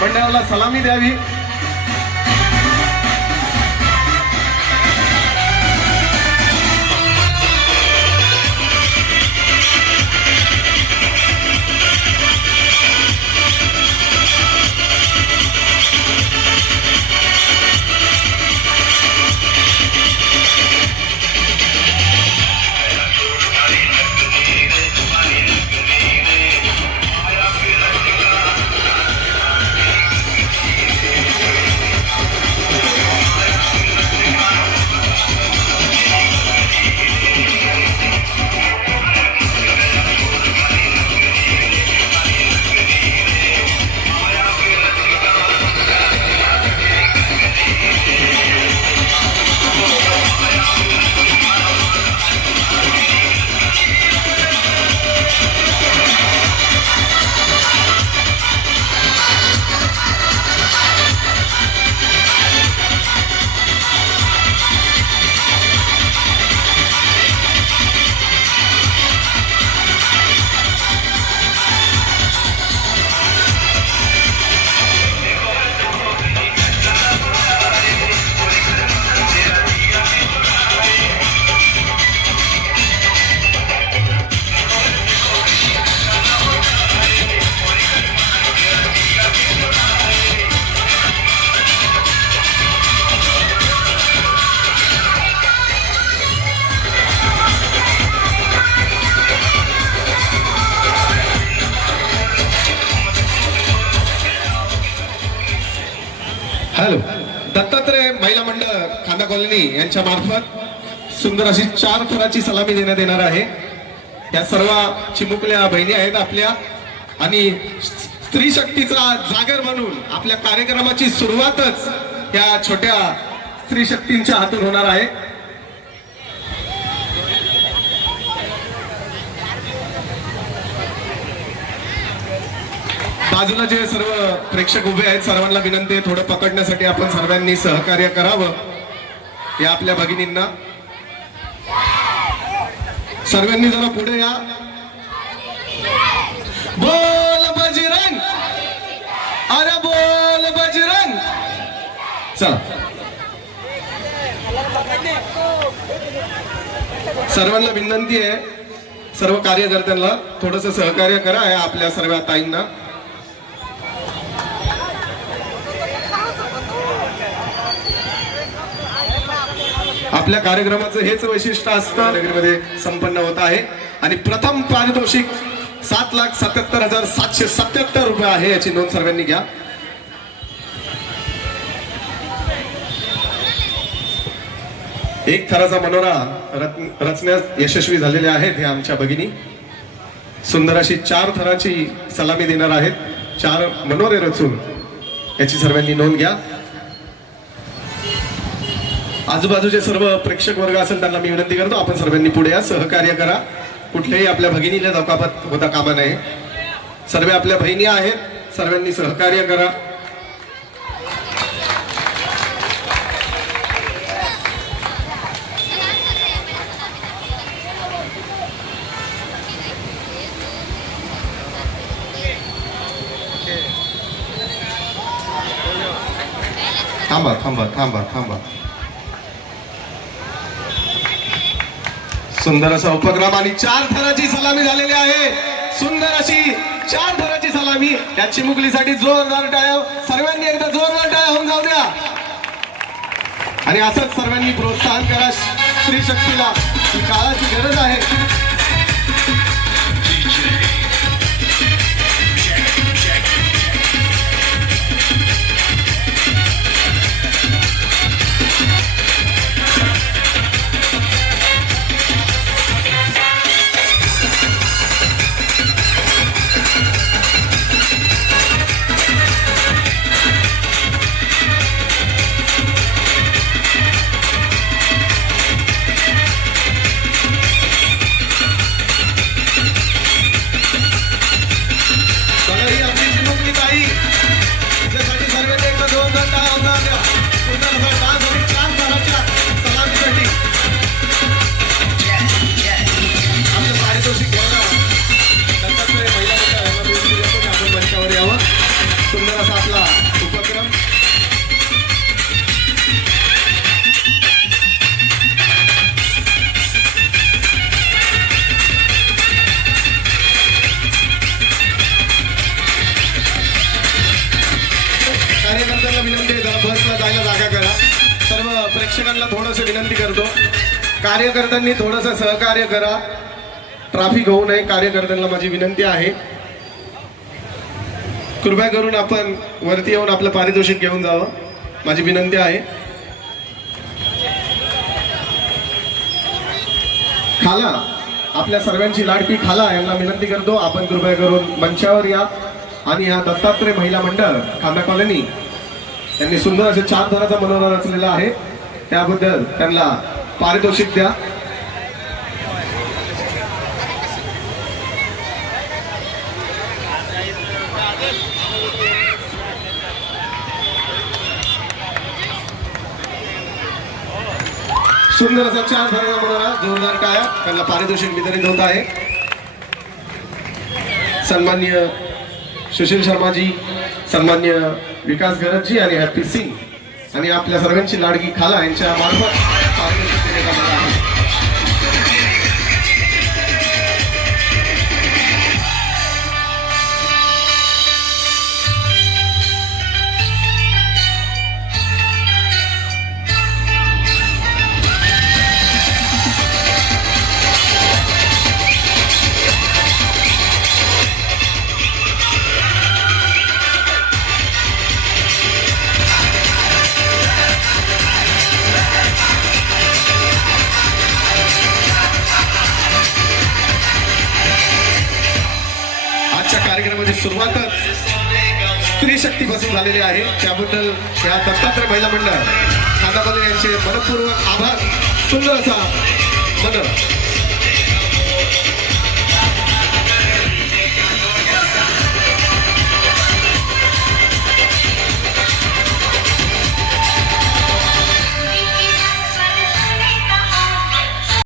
मंडळाला सलामी द्यावी. हॅलो, दत्तात्रय महिला मंडळ खांदा कॉलनी यांच्या मार्फत सुंदर अशी 4 थराची सलामी देण्यात येणार आहे. या सर्व चिमुकल्या बहिणी आहेत आपल्या, आणि स्त्री शक्तीचा जागर म्हणून आपल्या कार्यक्रमाची सुरुवातच या छोट्या स्त्री शक्तींच्या हातून होणार आहे. बाजूला जे सर्व प्रेक्षक उभे आहेत सर्वांना विनंती आहे थोडं पकडण्यासाठी आपण सर्वांनी सहकार्य करावं या आपल्या भगिनींना. सर्वांनी जरा पुढे या. बोल बजरंग, अरे बोल बजरंग. चला, सर्वांना विनंती आहे, सर्व कार्यकर्त्यांना थोडंसं सहकार्य करा या आपल्या सर्व ताईंना. आपल्या कार्यक्रमाचं हेच वैशिष्ट्य असतं, नगरीमध्ये संपन्न होत आहे. आणि प्रथम पारितोषिक 7,77,777 रुपये आहे, याची नोंद सर्वांनी घ्या. एक थराचा मनोरा रचण्यास यशस्वी झालेले आहेत हे आमच्या भगिनी. सुंदर अशी 4 थराची सलामी देणार आहेत. 4 मनोरे रचून याची सर्वांनी नोंद घ्या. आजूबाजूचे सर्व प्रेक्षक वर्ग असेल त्यांना मी विनंती करतो आपण सर्वांनी पुढे या, सहकार्य करा. कुठल्याही आपल्या भगिनीला दुखापत होता कामा नये. सर्व आपल्या बहिणी आहेत, सर्वांनी सहकार्य करा. थांबा थांबा थांबा थांबा. सुंदर असा उपक्रम आणि 4 थराची सलामी झालेली आहे. सुंदर अशी 4 थराची सलामी. या चिमुकलीसाठी जोरदार टाळ्या, सर्वांनी एकदा जोरदार टाळ्या होऊन जाऊ द्या. आणि असंच सर्वांनी प्रोत्साहन करा स्त्री शक्तीला, ही काळाची गरज आहे. जायला जागा करा. सर्व प्रेक्षकांना थोडंसं विनंती करतो, कार्यकर्त्यांनी थोडंसं सहकार्य करा, ट्रॅफिक होऊ नये. कार्यकर्त्यांना माझी विनंती आहे, कृपया करून आपण वरती येऊन आपलं पारितोषिक घेऊन जावं, माझी विनंती आहे. खाला, आपल्या सर्वांची लाडकी खाला यांना विनंती करतो, आपण कृपया करून मंचावर या आणि या दत्तात्रय महिला मंडळ खांदा कॉलनी यांनी सुंदर असे 4 थराचा मनोरा रचलेला आहे, त्याबद्दल त्यांना पारितोषिक द्या. सुंदर असा 4 थराचा मनोरा, जोरदार टाळ्या, त्यांना पारितोषिक वितरित होत आहे. सन्मान्य सुशील शर्माजी, सन्मान्य विकास गरजजी आणि हॅपी सिंग आणि आपल्या सर्वांची लाडकी खाला यांच्या मार्फत पारितोषिक देण्यात आलेलं आहे. कार्यक्रमाची सुरुवातच स्त्री शक्तीपासून झालेली आहे, त्याबद्दल या दत्तात्रय महिला मंडळ खांदा कॉलनी यांचे मनपूर्वक आभार. सुंदर असा मन